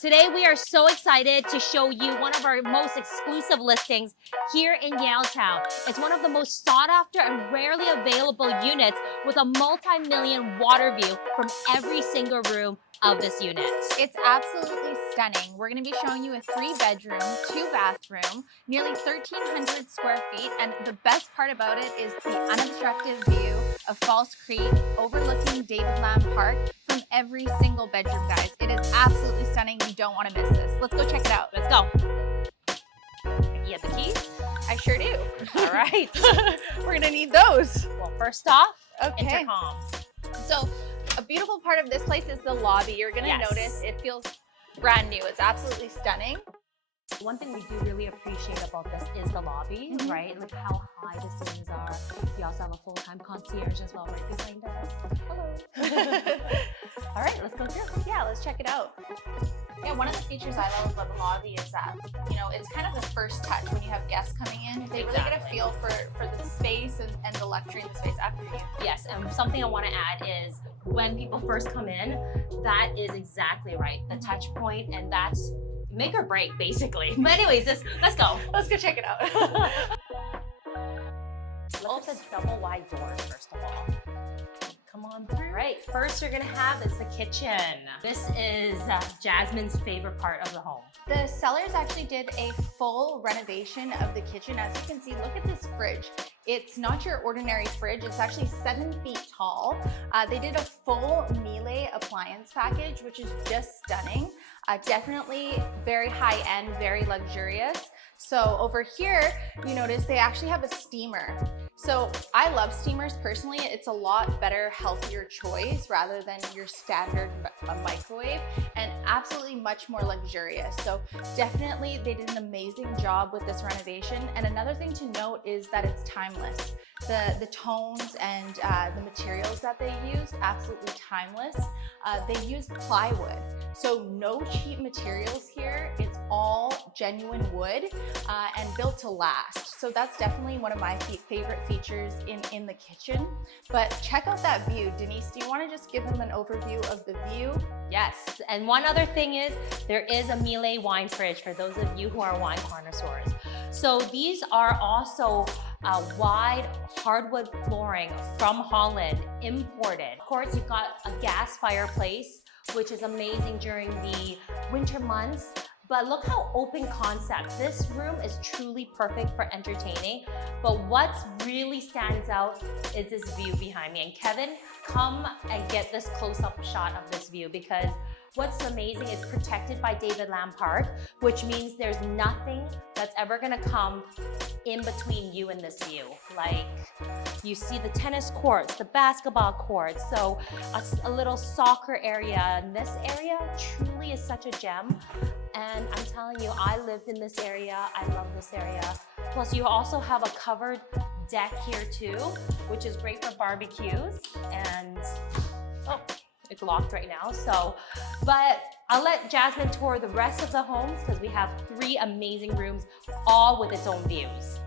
Today we are so excited to show you one of our most exclusive listings here in Yaletown. It's one of the most sought after and rarely available units with a multi-million water view from every single room of this unit. It's absolutely stunning. We're going to be showing you a 3-bedroom, 2-bathroom, nearly 1,300 square feet. And the best part about it is the unobstructed view of False Creek overlooking David Lamb Park from every single bedroom, guys. It is absolutely stunning. You don't want to miss this. Let's go check it out. Let's go. You have the keys? I sure do. All right. We're going to need those. Well, first off, Okay. intercom. So a beautiful part of this place is the lobby. You're going to notice it feels brand new. It's absolutely stunning. One thing we do really appreciate about this is the lobby, right? Like how high the ceilings are. We also have a full-time concierge as well right behind us. Hello. All right, let's go through. Yeah, let's check it out. Yeah, one of the features I love about the lobby is that, you know, it's kind of the first touch when you have guests coming in. They really get a feel for the space and the luxury in the space after you. Yes, and something I want to add is when people first come in, that is exactly right. The touch point, and that's make or break, basically. But anyways, let's go. Let's go check it out. Look at the double wide doors, first of all. Come on through. Right, first you're gonna have is the kitchen. This is Jasmine's favorite part of the home. The sellers actually did a full renovation of the kitchen. As you can see, look at this fridge. It's not your ordinary fridge. It's actually 7 feet tall. They did a full Miele appliance package, which is just stunning. Definitely very high end, very luxurious. So over here, you notice they actually have a steamer. So I love steamers personally. It's a lot better, healthier choice rather than your standard microwave, and absolutely much more luxurious. So definitely they did an amazing job with this renovation. And another thing to note is that it's timeless. The tones and the materials that they used, absolutely timeless. They used plywood. So no cheap materials here. It's all genuine wood and built to last. So that's definitely one of my favorite features in the kitchen. But check out that view. Denise, do you want to just give them an overview of the view? Yes, and one other thing is there is a Miele wine fridge for those of you who are wine connoisseurs. So these are also wide hardwood flooring from Holland, imported. Of course, you've got a gas fireplace, which is amazing during the winter months. But look how open concept. This room is truly perfect for entertaining. But what really stands out is this view behind me. And Kevin, come and get this close-up shot of this view, because what's amazing is protected by David Lamb Park, which means there's nothing that's ever gonna come in between you and this view. Like, you see the tennis courts, the basketball courts, so a little soccer area. And this area truly is such a gem. And I'm telling you, I lived in this area. I love this area. Plus, you also have a covered deck here too, which is great for barbecues. And, oh, it's locked right now. So, but I'll let Jasmine tour the rest of the homes because we have 3 amazing rooms, all with its own views.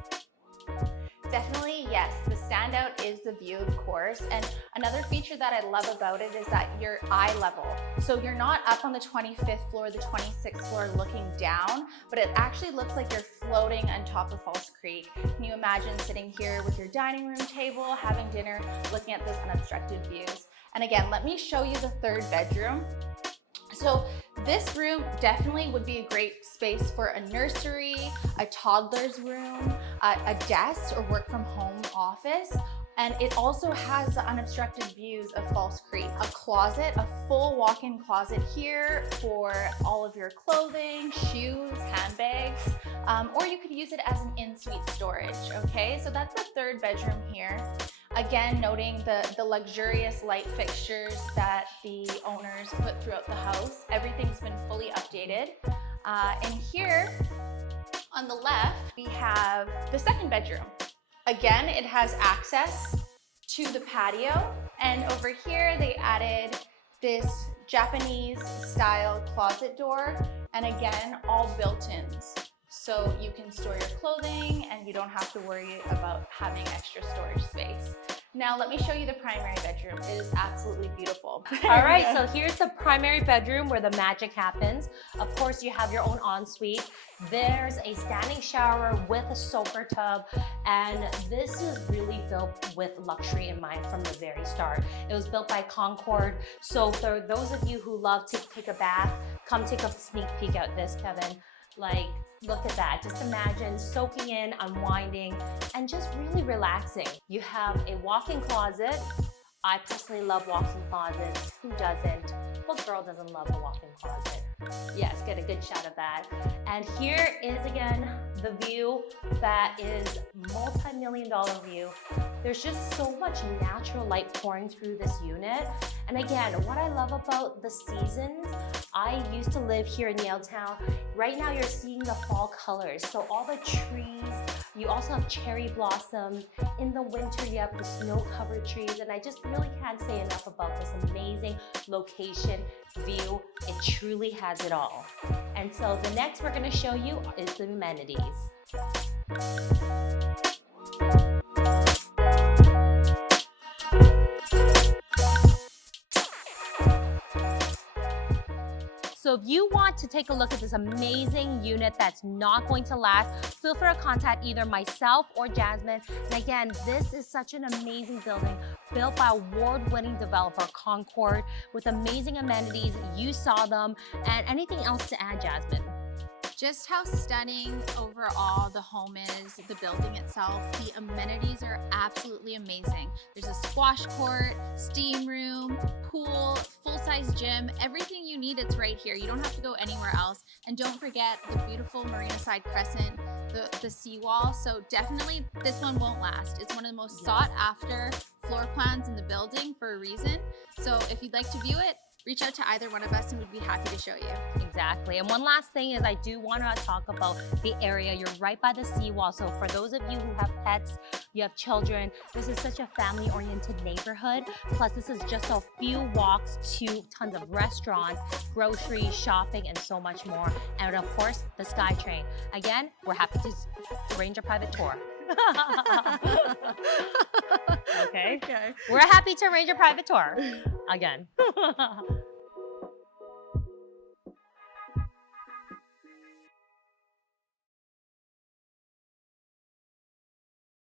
Definitely, yes. The standout is the view, of course. And another feature that I love about it is that you're eye level. So you're not up on the 25th floor, the 26th floor looking down, but it actually looks like you're floating on top of False Creek. Can you imagine sitting here with your dining room table, having dinner, looking at those unobstructed views? And again, let me show you the 3rd bedroom. So this room definitely would be a great space for a nursery, a toddler's room, a desk or work from home office. And it also has the unobstructed views of False Creek. A closet, a full walk-in closet here for all of your clothing, shoes, handbags, or you could use it as an in-suite storage, okay? So that's the 3rd bedroom here. Again, noting the luxurious light fixtures that the owners put throughout the house. Everything's been fully updated. And here on the left, we have the 2nd bedroom. Again, it has access to the patio. And over here, they added this Japanese style closet door. And again, all built-ins. So you can store your clothing and you don't have to worry about having extra storage space. Now let me show you the primary bedroom. It is absolutely beautiful. All right, so here's the primary bedroom where the magic happens. Of course, you have your own ensuite. There's a standing shower with a soaker tub, and this is really built with luxury in mind from the very start. It was built by Concord, so for those of you who love to take a bath, come take a sneak peek at this, Kevin. Like, look at that. Just imagine soaking in, unwinding, and just really relaxing. You have a walk-in closet. I personally love walk-in closets. Who doesn't? What girl doesn't love a walk-in closet? Yes, get a good shot of that. And here is again the view that is multi-million-dollar view. There's just so much natural light pouring through this unit. And again, what I love about the seasons, I used to live here in Yaletown. Right now you're seeing the fall colors. So all the trees, you also have cherry blossoms. In the winter, you have the snow-covered trees. And I just really can't say enough about this amazing location, view. It truly has it all. And so the next we're gonna show you is the amenities. So if you want to take a look at this amazing unit that's not going to last, feel free to contact either myself or Jasmine. And again, this is such an amazing building built by award-winning developer Concord with amazing amenities. You saw them. And anything else to add, Jasmine? Just how stunning overall the home is, the building itself. The amenities are absolutely amazing. There's a squash court, steam room, pool, full-size gym, everything you need, it's right here. You don't have to go anywhere else. And don't forget the beautiful Marina Side Crescent, the seawall. So definitely this one won't last. It's one of the most sought after floor plans in the building for a reason. So if you'd like to view it, reach out to either one of us and we'd be happy to show you. Exactly. And one last thing is I do want to talk about the area. You're right by the seawall. So for those of you who have pets, you have children, this is such a family-oriented neighborhood. Plus, this is just a few walks to tons of restaurants, groceries, shopping, and so much more. And of course, the SkyTrain. Again, we're happy to arrange a private tour. Okay. We're happy to arrange a private tour again.